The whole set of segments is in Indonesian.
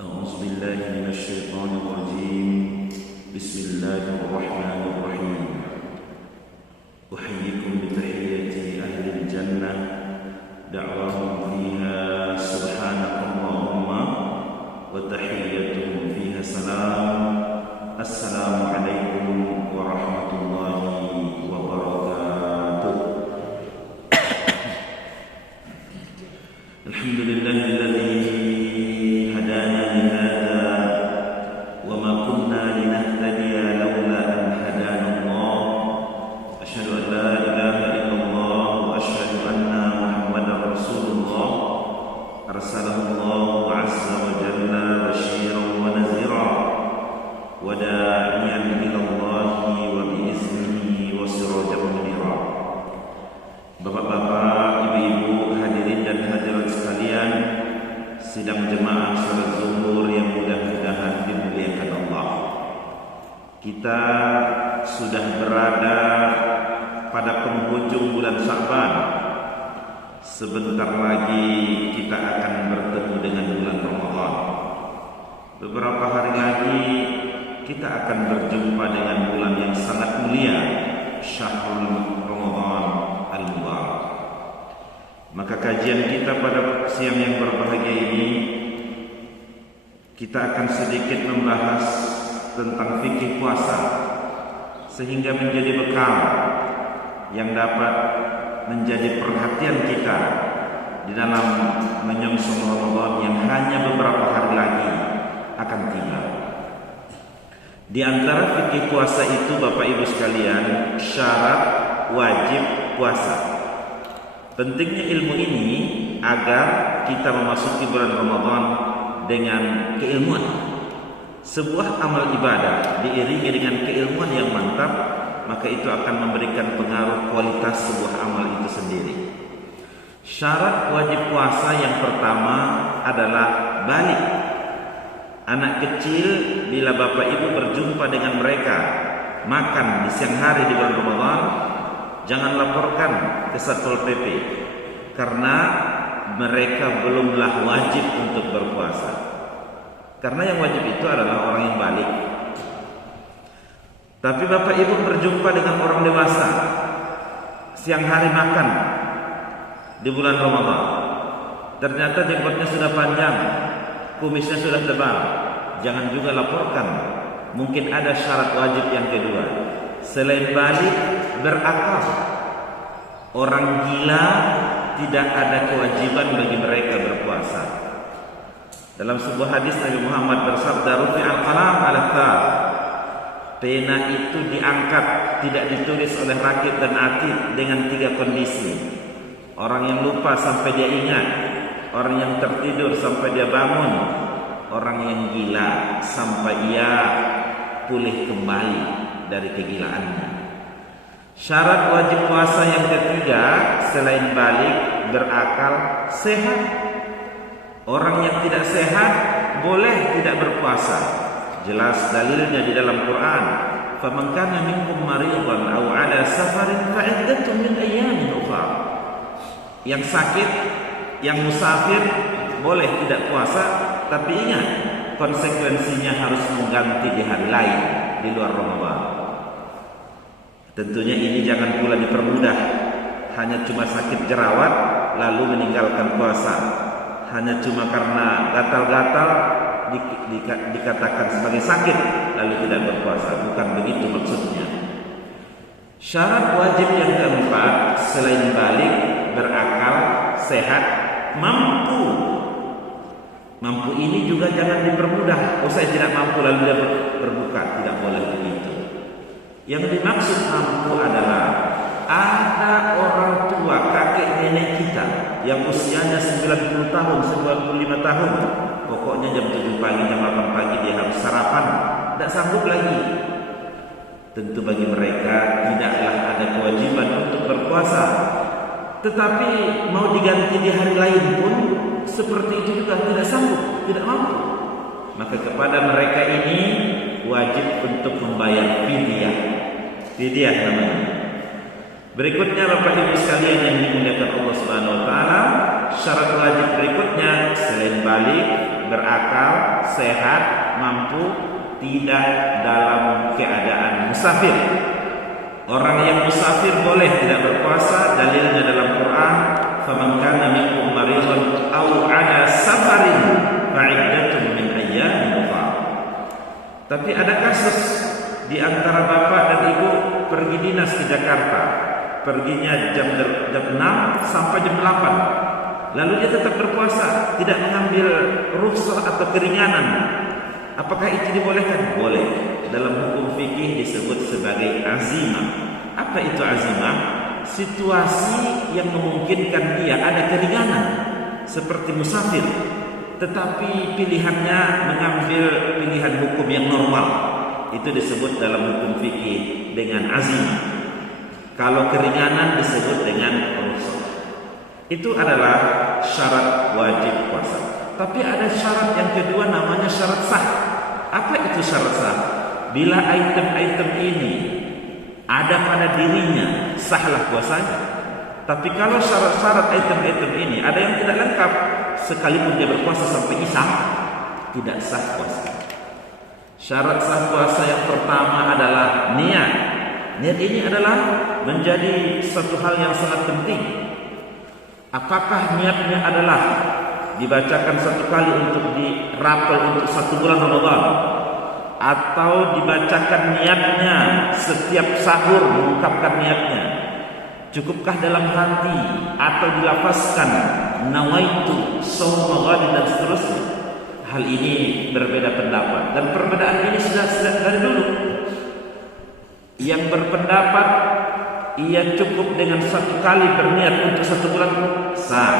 أعوذ بالله من الشيطان الرجيم. بسم الله الرحمن الرحيم. أحييكم بتحية أهل الجنة دعواهم فيها سبحانك اللهم وتحيتهم فيها سلام. السلام عليكم ورحمة الله وبركاته. الحمد لله الذي هدانا لهذا وما كنا لنهتدي لولا أن هدانا الله. أشهد أن لا إله إلا الله وأشهد أن محمدا رسول الله أرسله الله عز وجل بشيرا ونذيرا وداعيا إلى الله وبإذنه وسراجا منيرا. Bapak-bapak, ibu-ibu, hadirin dan hadirat sekalian, sidang jemaah salat zuhur yang mudah-mudahan dimuliakan Allah. Kita sudah berada pada penghujung bulan Sya'ban. Sebentar lagi kita akan bertemu dengan bulan Ramadan. Beberapa hari lagi kita akan berjumpa dengan bulan yang sangat mulia, Syahrul Ramadan Al-Mubarak. Maka kajian kita pada siang yang berbahagia ini, kita akan sedikit membahas tentang fikih puasa, sehingga menjadi bekal yang dapat menjadi perhatian kita di dalam menyongsong Ramadan yang hanya beberapa hari lagi akan tiba. Di antara fikih puasa itu, Bapak Ibu sekalian, syarat wajib puasa. Pentingnya ilmu ini agar kita memasuki bulan Ramadan dengan keilmuan. Sebuah amal ibadah diiringi dengan keilmuan yang mantap, maka itu akan memberikan pengaruh kualitas sebuah amal itu sendiri. Syarat wajib puasa yang pertama adalah balik. Anak kecil bila bapak ibu berjumpa dengan mereka makan di siang hari di bulan Ramadan, jangan laporkan ke Satpol PP karena mereka belumlah wajib untuk berpuasa. Karena yang wajib itu adalah orang yang balik. Tapi bapak ibu berjumpa dengan orang dewasa siang hari makan di bulan Ramadan, ternyata jenggotnya sudah panjang, kumisnya sudah tebal, jangan juga laporkan. Mungkin ada syarat wajib yang kedua. Selain balik, berakal. Orang gila tidak ada kewajiban bagi mereka berpuasa. Dalam sebuah hadis Nabi Muhammad bersabda, "Rufi'al qalam 'ala thar." Pena itu diangkat, tidak ditulis oleh rakib dan atid dengan 3 kondisi. Orang yang lupa sampai dia ingat, orang yang tertidur sampai dia bangun, orang yang gila sampai ia pulih kembali dari kegilaannya. Syarat wajib puasa yang ketiga selain balik, berakal, sehat. Orang yang tidak sehat boleh tidak berpuasa. Jelas dalilnya di dalam Quran. "Faman kana minkum maridan aw 'ala safarin fa 'iddatun min ayyamin ukhra." Yang sakit, yang musafir boleh tidak puasa, tapi ingat konsekuensinya harus mengganti di hari lain di luar Ramadan. Tentunya ini jangan pula dipermudah. Hanya cuma sakit jerawat lalu meninggalkan puasa. Hanya cuma karena gatal-gatal dikatakan sebagai sakit lalu tidak berpuasa. Bukan begitu maksudnya. Syarat wajib yang keempat selain balik, berakal, sehat, mampu. Mampu ini juga jangan dipermudah. Oh, saya tidak mampu lalu dia berbuka. Tidak boleh begitu. Yang dimaksud mampu adalah ada orang tua, kakek nenek kita yang usianya 90 tahun, 95 tahun. Pokoknya jam 7 pagi, jam 8 pagi dia harus sarapan. Tidak sanggup lagi. Tentu bagi mereka tidaklah ada kewajiban untuk berpuasa. Tetapi mau diganti di hari lain pun seperti itu juga tidak sanggup, tidak mampu. Maka kepada mereka ini wajib untuk membayar fidyah. Fidyah namanya. Berikutnya Bapak Ibu sekalian yang dimuliakan Allah Subhanahu wa taala, syarat wajib berikutnya selain balik, berakal, sehat, mampu, tidak dalam keadaan musafir. Orang yang musafir boleh tidak berpuasa, dalilnya dalam Quran, faman kana minkum maridun aw ala safarin fa'iddatun min ayyamin ukhra. Tapi ada kasus di antara bapak dan ibu pergi dinas ke Jakarta, perginya jam 6 sampai jam 8. Lalu dia tetap berpuasa, tidak mengambil rukhsah atau keringanan. Apakah itu dibolehkan? Boleh. Dalam hukum fikih disebut sebagai azimah. Apa itu azimah? Situasi yang memungkinkan dia ada keringanan seperti musafir, tetapi pilihannya mengambil pilihan hukum yang normal. Itu disebut dalam hukum fikih dengan azimah. Kalau keringanan disebut dengan rukhsah. Itu adalah syarat wajib puasa. Tapi ada syarat yang kedua namanya syarat sah. Apa itu syarat sah? Bila item-item ini ada pada dirinya, sahlah puasanya. Tapi kalau syarat-syarat item-item ini ada yang tidak lengkap, sekalipun dia berpuasa sampai isya, tidak sah puasa. Syarat sah puasa yang pertama adalah niat. Niat ini adalah menjadi satu hal yang sangat penting. Apakah niatnya adalah dibacakan satu kali untuk dirapel untuk 1 bulan Ramadan, atau dibacakan niatnya setiap sahur mengungkapkan niatnya? Cukupkah dalam hati atau dilafazkan nawaitu shauma ghadin dan seterusnya? Hal ini berbeda pendapat, dan perbedaan ini sudah dari dulu. Yang berpendapat ia cukup dengan 1 kali berniat untuk 1 bulan sah.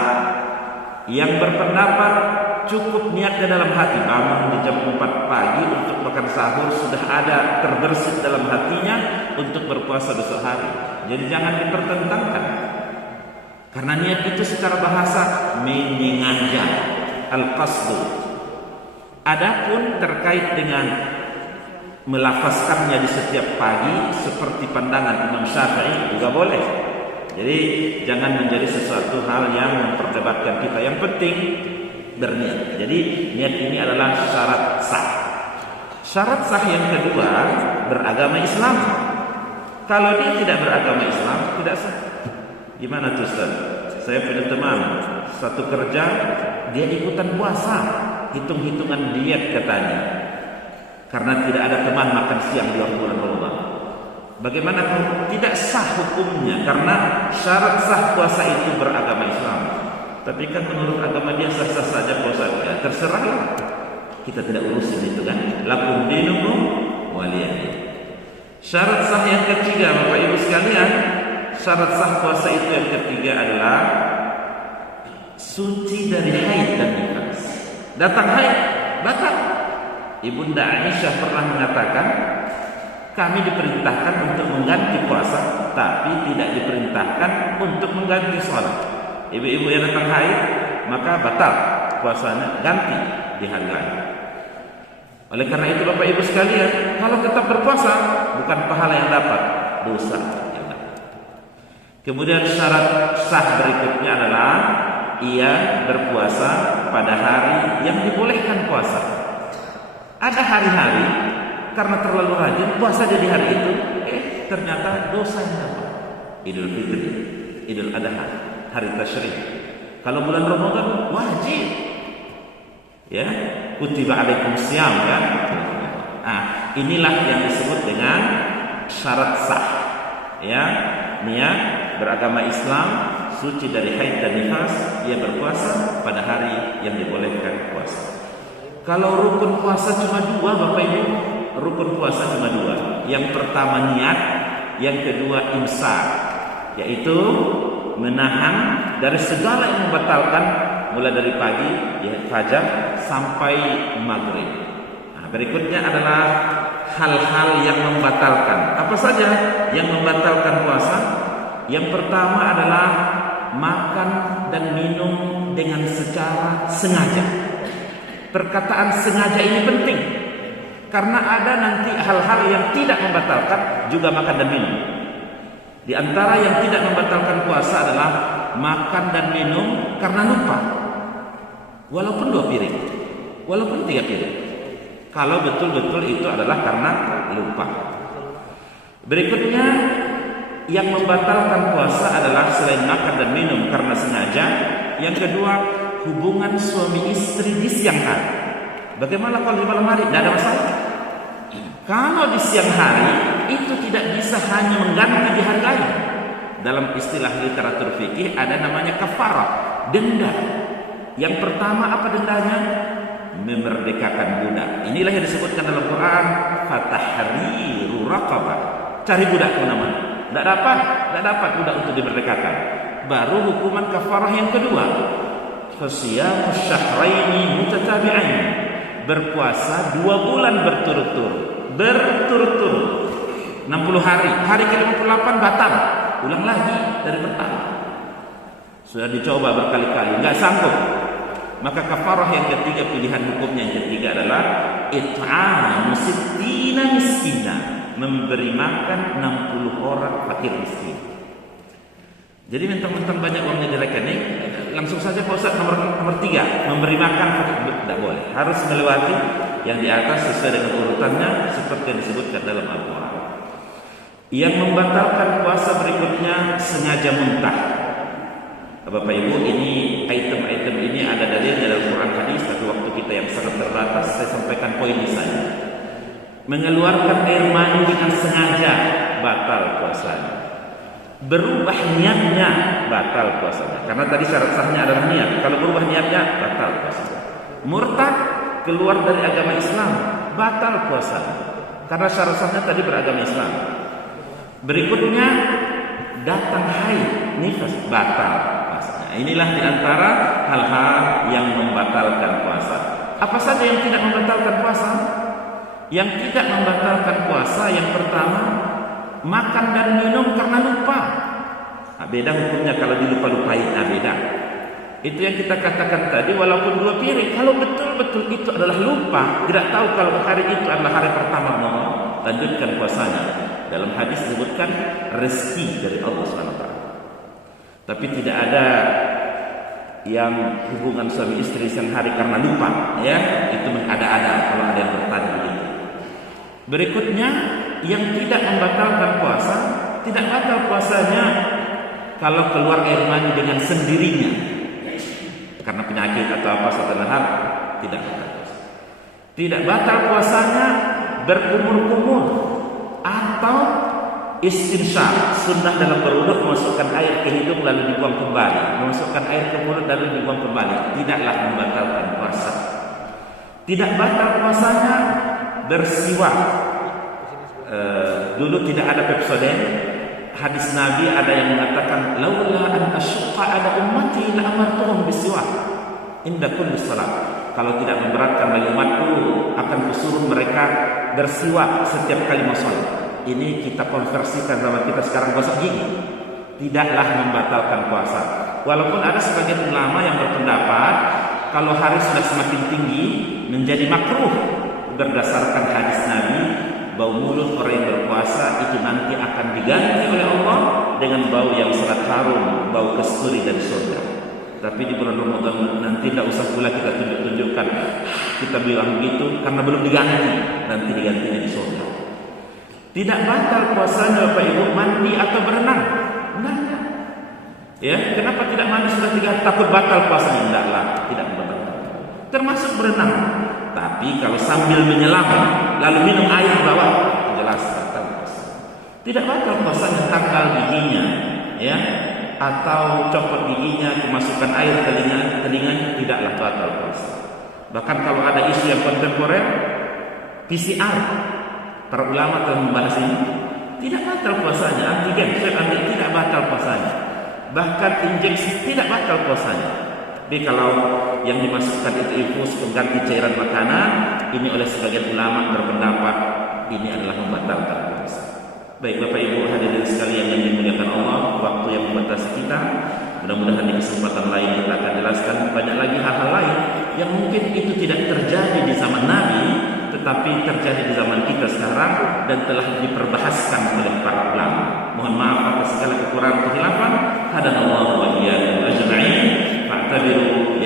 Yang berpendapat cukup niatnya dalam hati, bangun di jam 4 pagi untuk makan sahur, sudah ada terbersit dalam hatinya untuk berpuasa besok hari. Jadi jangan dipertentangkan, karena niat itu secara bahasa menyengaja, al-qasdu. Adapun terkait dengan melafazkannya di setiap pagi seperti pandangan Imam Syafi'i juga boleh. Jadi jangan menjadi sesuatu hal yang memperdebatkan kita. Yang penting berniat. Jadi niat ini adalah syarat sah. Syarat sah yang kedua, beragama Islam. Kalau dia tidak beragama Islam, tidak sah. Gimana tuh Ustaz? Saya punya teman satu kerja, dia ikutan puasa, hitung-hitungan diet katanya, karena tidak ada teman makan siang di bulan Ramadan. Bagaimana kalau tidak sah hukumnya? Karena syarat sah puasa itu beragama Islam. Tapi kan menurut agama dia sah-sah saja puasanya. Terserahlah. Kita tidak urusin itu kan. Lakum dinukum waliyadin. Syarat sah yang ketiga, Bapak Ibu sekalian, syarat sah puasa itu yang ketiga adalah suci dari haid dan nifas. Datang haid, batal. Ibunda Aisyah pernah mengatakan, kami diperintahkan untuk mengganti puasa, tapi tidak diperintahkan untuk mengganti sholat. Ibu-ibu yang datang haid, maka batal puasanya, ganti di hari lain. Oleh karena itu Bapak Ibu sekalian, kalau tetap berpuasa, bukan pahala yang dapat, dosa yang dapat. Kemudian syarat sah berikutnya adalah ia berpuasa pada hari yang dibolehkan puasa. Ada hari-hari karena terlalu rajin puasa di hari itu, ternyata dosa yang dapat. Idul Fitri, Idul Adha, hari tasyrik. Kalau bulan Ramadan wajib, ya, kutiba alaikum syiyam kan. Nah, inilah yang disebut dengan syarat sah. Ya, niat beragama Islam, suci dari haid dan nifas, ia berpuasa pada hari yang dibolehkan puasa. Kalau rukun puasa cuma 2 Bapak Ibu, rukun puasa cuma 2. Yang pertama niat, yang kedua imsak, yaitu menahan dari segala yang membatalkan, mulai dari pagi ya fajar sampai maghrib. Nah, berikutnya adalah hal-hal yang membatalkan. Apa saja yang membatalkan puasa? Yang pertama adalah makan dan minum dengan secara sengaja. Perkataan sengaja ini penting, karena ada nanti hal-hal yang tidak membatalkan juga makan dan minum. Di antara yang tidak membatalkan puasa adalah makan dan minum karena lupa, walaupun 2 piring, walaupun 3 piring. Kalau betul-betul itu adalah karena lupa. Berikutnya yang membatalkan puasa adalah selain makan dan minum karena sengaja, yang kedua hubungan suami istri di siang hari. Bagaimana kalau di malam hari? Tidak ada masalah. Kalau di siang hari itu tidak bisa hanya mengganti di hari lain. Dalam istilah literatur fikih ada namanya kafarah, denda. Yang pertama apa dendanya? Memerdekakan budak. Inilah yang disebutkan dalam Quran, fatahriru raqabah. Cari budak kemana-mana. Tidak dapat budak untuk dimerdekakan. Baru hukuman kafarah yang kedua, fasiyamus syahraini mutatabi'ain. Berpuasa 2 bulan berturut-turut. 60 hari. Hari ke-58 batal. Ulang lagi dari pertama. Sudah dicoba berkali-kali, enggak sanggup. Maka kafarah yang ketiga, pilihan hukumnya yang ketiga adalah it'amu sittina miskina, memberi makan 60 orang fakir miskin. Jadi mentang-mentang banyak uangnya di rekening, langsung saja Pak Ustaz nomor 3, memberi makan fakir. Tidak boleh, harus melewati yang di atas sesuai dengan urutannya seperti yang disebutkan dalam Al-Quran. Yang membatalkan puasa berikutnya sengaja muntah. Bapak Ibu, ini item-item ini ada dalilnya dalam Quran hadis, tapi waktu kita yang sangat terbatas, saya sampaikan poin misalnya. Mengeluarkan air mani dengan sengaja batal puasanya. Berubah niatnya batal puasanya. Karena tadi syarat sahnya adalah niat. Kalau berubah niatnya batal puasanya. Murtad, keluar dari agama Islam, batal puasanya. Karena syarat sahnya tadi beragama Islam. Berikutnya datang haid, nifas, batal. Inilah diantara hal-hal yang membatalkan puasa. Apa saja yang tidak membatalkan puasa? Yang tidak membatalkan puasa, yang pertama, makan dan minum karena lupa. Nah, beda hukumnya kalau dilupa-lupain. Nah, beda. Itu yang kita katakan tadi, walaupun 2 piring. Kalau betul-betul itu adalah lupa, tidak tahu kalau hari itu adalah hari pertama mau lanjutkan puasanya. Dalam hadis disebutkan rezeki dari Allah SWT. Tapi tidak ada yang hubungan suami istri siang hari karena lupa, ya. Itu ada kalau ada yang bertanya begitu. Berikutnya yang tidak membatalkan puasa, tidak batal puasanya kalau keluar air mani dengan sendirinya karena penyakit atau apa setelah hal, tidak batal puasa. Tidak batal puasanya berkumur-kumur atau istinsyaq, sunnah dalam berwudu memasukkan air ke hidung lalu dibuang kembali, memasukkan air ke mulut lalu dibuang kembali, tidaklah membatalkan puasa. Tidak batal puasanya bersiwak. Dulu tidak ada Pepsodent. Hadis Nabi ada yang mengatakan, laula an asyqa ala ummati la amartuhum bisiwak inda kulli salat. Kalau tidak memberatkan bagi umatku, akan kusuruh mereka bersiwak setiap kali mau salat. Ini kita konversikan sama kita sekarang gosok gigi. Tidaklah membatalkan puasa. Walaupun ada sebagian ulama yang berpendapat kalau hari sudah semakin tinggi menjadi makruh berdasarkan hadis Nabi, bau mulut orang yang berpuasa itu nanti akan diganti oleh Allah dengan bau yang sangat harum, bau kasturi dari surga. Tapi di bulan Ramadan nanti tidak usah pula kita tunjukkan kita bilang begitu karena belum diganti, nanti digantinya di surga. Tidak batal puasanya Bapak Ibu mandi atau berenang. Enggak. Ya, kenapa tidak mandi sudah 3 takut batal puasanya? Enggaklah, tidak batal. Termasuk berenang. Tapi kalau sambil menyelam lalu minum air bawah, jelas batal puasa. Tidak batal puasanya tanggal giginya, ya, atau copot giginya, kemasukan air telinganya, tidaklah batal puasa. Bahkan kalau ada isu yang kontemporer, PCR, para ulama telah membahas ini, tidak batal puasanya. Antigen, swab antigen tidak batal puasanya. Bahkan injeksi tidak batal puasanya. Jadi kalau yang dimasukkan itu infus pengganti cairan makanan, ini oleh sebagian ulama berpendapat ini adalah membatalkan puasa. Baik Bapak Ibu hadirin sekalian yang dimuliakan Allah, waktu yang membatasi kita, mudah-mudahan di kesempatan lain kita akan jelaskan banyak lagi hal-hal lain yang mungkin itu tidak terjadi di zaman Nabi, tetapi terjadi di zaman kita sekarang dan telah diperbahaskan oleh para ulama. Mohon maaf atas segala kekurangan kehilafan. Hadanallahu wa iyyakum ajma'in. Fa'tabiru